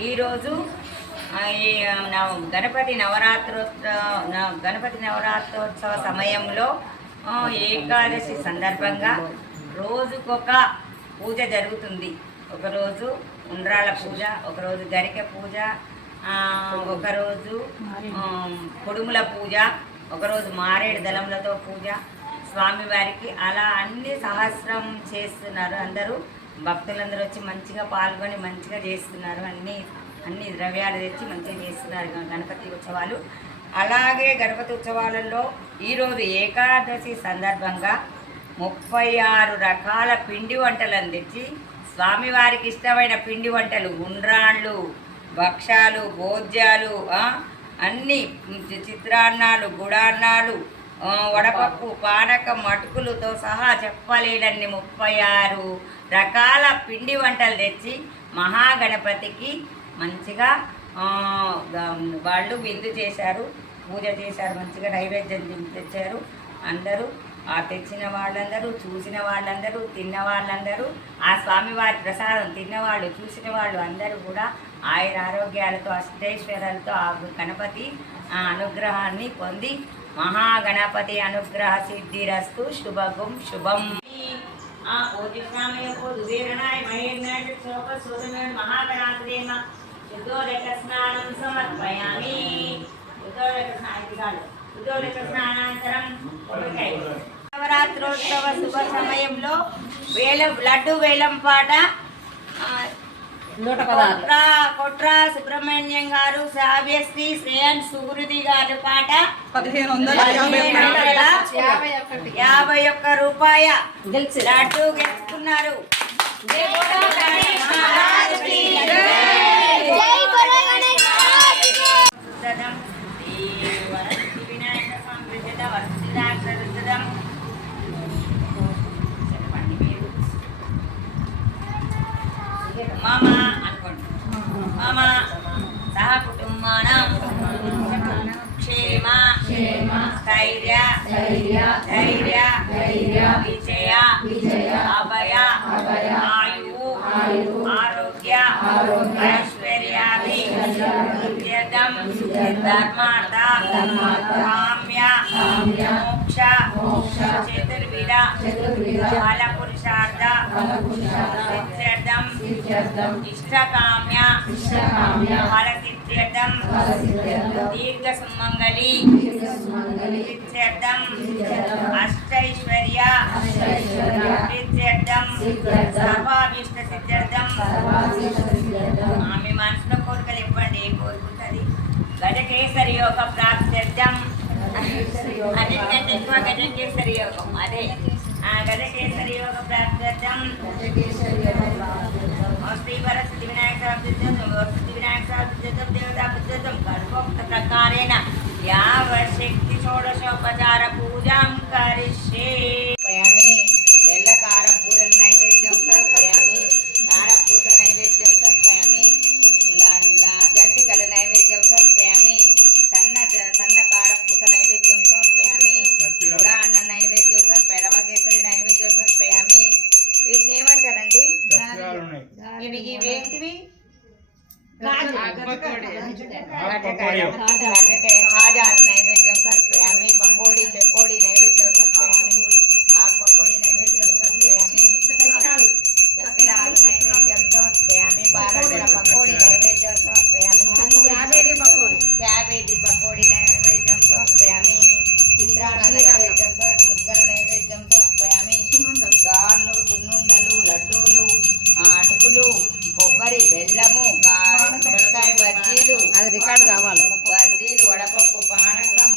ఈరోజు ఈ నవ- గణపతి నవరాత్రోత్సవ గణపతి నవరాత్రోత్సవ సమయంలో ఏకాదశి సందర్భంగా రోజుకొక పూజ జరుగుతుంది. ఒకరోజు ఉండ్రాల పూజ ఒకరోజు గరిక పూజ ఒకరోజు కొడుముల పూజ ఒకరోజు మారేడు దళములతో పూజ. స్వామివారికి అలా అన్ని సహస్రం చేస్తున్నారు అందరూ. భక్తులందరూ వచ్చి మంచిగా పాల్గొని మంచిగా చేస్తున్నారు. అన్ని అన్ని ద్రవ్యాలు తెచ్చి మంచిగా చేస్తున్నారు గణపతి ఉత్సవాలు. అలాగే గణపతి ఉత్సవాలలో ఈరోజు ఏకాదశి సందర్భంగా ముప్పై ఆరు రకాల పిండి వంటలను తెచ్చి స్వామివారికి ఇష్టమైన పిండి వంటలు ఉండ్రాళ్ళు భక్షాలు భోజ్యాలు అన్ని చిత్రాన్నాలు గుడాన్నాలు వడపప్పు పానకం అటుకులతో సహా చెప్పలేనన్ని ముప్పై ఆరు రకాల పిండి వంటలు తెచ్చి మహాగణపతికి మంచిగా వాళ్ళు విందు చేశారు పూజ చేశారు మంచిగా నైవేద్యం తెచ్చారు. అందరూ ఆ తెచ్చిన వాళ్ళందరూ చూసిన వాళ్ళందరూ తిన్న వాళ్ళందరూ ఆ స్వామివారి ప్రసాదం తిన్నవాళ్ళు చూసిన వాళ్ళు అందరూ కూడా ఆయుర ఆరోగ్యాలతో అష్టైశ్వర్యాలతో ఆ గణపతి ఆ అనుగ్రహాన్ని పొంది మహాగణపతి అనుగ్రహ సిద్ధిరస్తు. శుభగం శుభం. ఆ పూజిష్టామయో దువీరణాయ మహేర్నాయ శోక సూదన మహాగణాధిదేమ శుద్ధోదక స్నానం సమర్పయామి. శుద్ధోదక స్నానాలు శుద్ధోదక స్నానానంతరం నవరాత్రోత్సవ శుభ సమయంలో వేల లడ్డు వేలం పాట కొట్రా కొట్రా సుబ్రహ్మణ్యం గారు సావ్యశ్రీ శ్రేయన్ సుగురుది గారు పాట. యాభై ఒక్క రూపాయ లడ్డు గెలుచుకున్నారు. స్థైర్య ధైర్య ధైర్య ధైర్య విజయ విజయ అభయ అభయ ఆయువు ఆయువు ఆరోగ్య ఆరోగ్య ఐశ్వర్యాభి నిత్యదం ధర్మార్థ ధర్మార్థ కామ్య కామ్య మోక్ష మోక్ష చతుర్విధ చతుర్విధ ఫల పురుషార్థ ఫల పురుషార్థ సిద్ధ్యర్థం సిద్ధ్యర్థం ఇష్టకామ్య ఇష్టకామ్య ఫల సిద్ధ్యర్థం ఫల సిద్ధ్యర్థం దీర్ఘ సుమంగళి సిద్ధ్యర్థం అష్టైశ్వర్య. సిద్ధ్యర్థం. సర్వాభీష్ట సిద్ధ్యర్థం. సిద్ధ్యర్థం. ఆమె మనసులో కోరికలు ఇవ్వండి ఏం కోరుకుంటుంది. గజకేసరి యోగ ప్రాప్త్యర్థం. అన్నిటికంటే ఎక్కువ గజకేసరి యోగం అదే. ఆ గజకేసరి యోగ ప్రాప్త్యర్థం. శ్రీ వరసిద్ధి వినాయక సాధిద్యం తెల్ల కారం పూరల నైవేద్యం సమర్పయామి కారపూత నైవేద్యం సమర్పయామి జంతికల నైవేద్యం సమర్పయామి సన్న సన్న కారపూత నైవేద్యం సమర్పయామి కూడా అన్న నైవేద్యం సమర్పయ రవ కేసరి నైవేద్యం సమర్పయామి వీటిని ఏమంటారండి ఇవి ఇవేంటివి ఖాజా నైవేద్యం సమర్పయామి క్యాబేజీ పకోడీ నైవేద్యం సమర్పయామి చిత్రాన్న నైవేద్యం సమర్ప- ముద్దల నైవేద్యం సమర్పయామి గార్లు సున్నుండలు లడ్డూలు అటుకులు కొబ్బరి బెల్లము మిరపకాయ బజ్జీలు అది రికార్డ్ కావాలి. బజ్జీలు వడపప్పు పానకం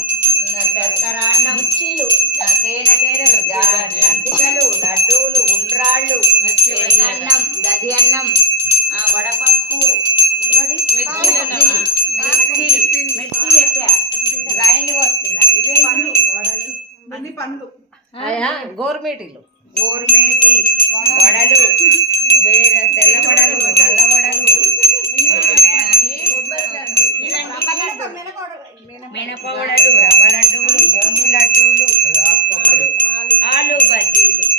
చక్కెరాన్నం తేనె తేనెలు జంతికలు లడ్డూలు ఉండ్రాళ్ళు పెరుగన్నం దది అన్నం ఆ, వడపప్పు అన్ని పండ్లు. గోర్మేటీలు. గోర్మేటి వడలు. వేరే తెల్ల వడలు నల్ల వడలు. మినపవడలు రవ్వ లడ్డూలు బూందీ లడ్డూలు ఆలు బజ్జీలు.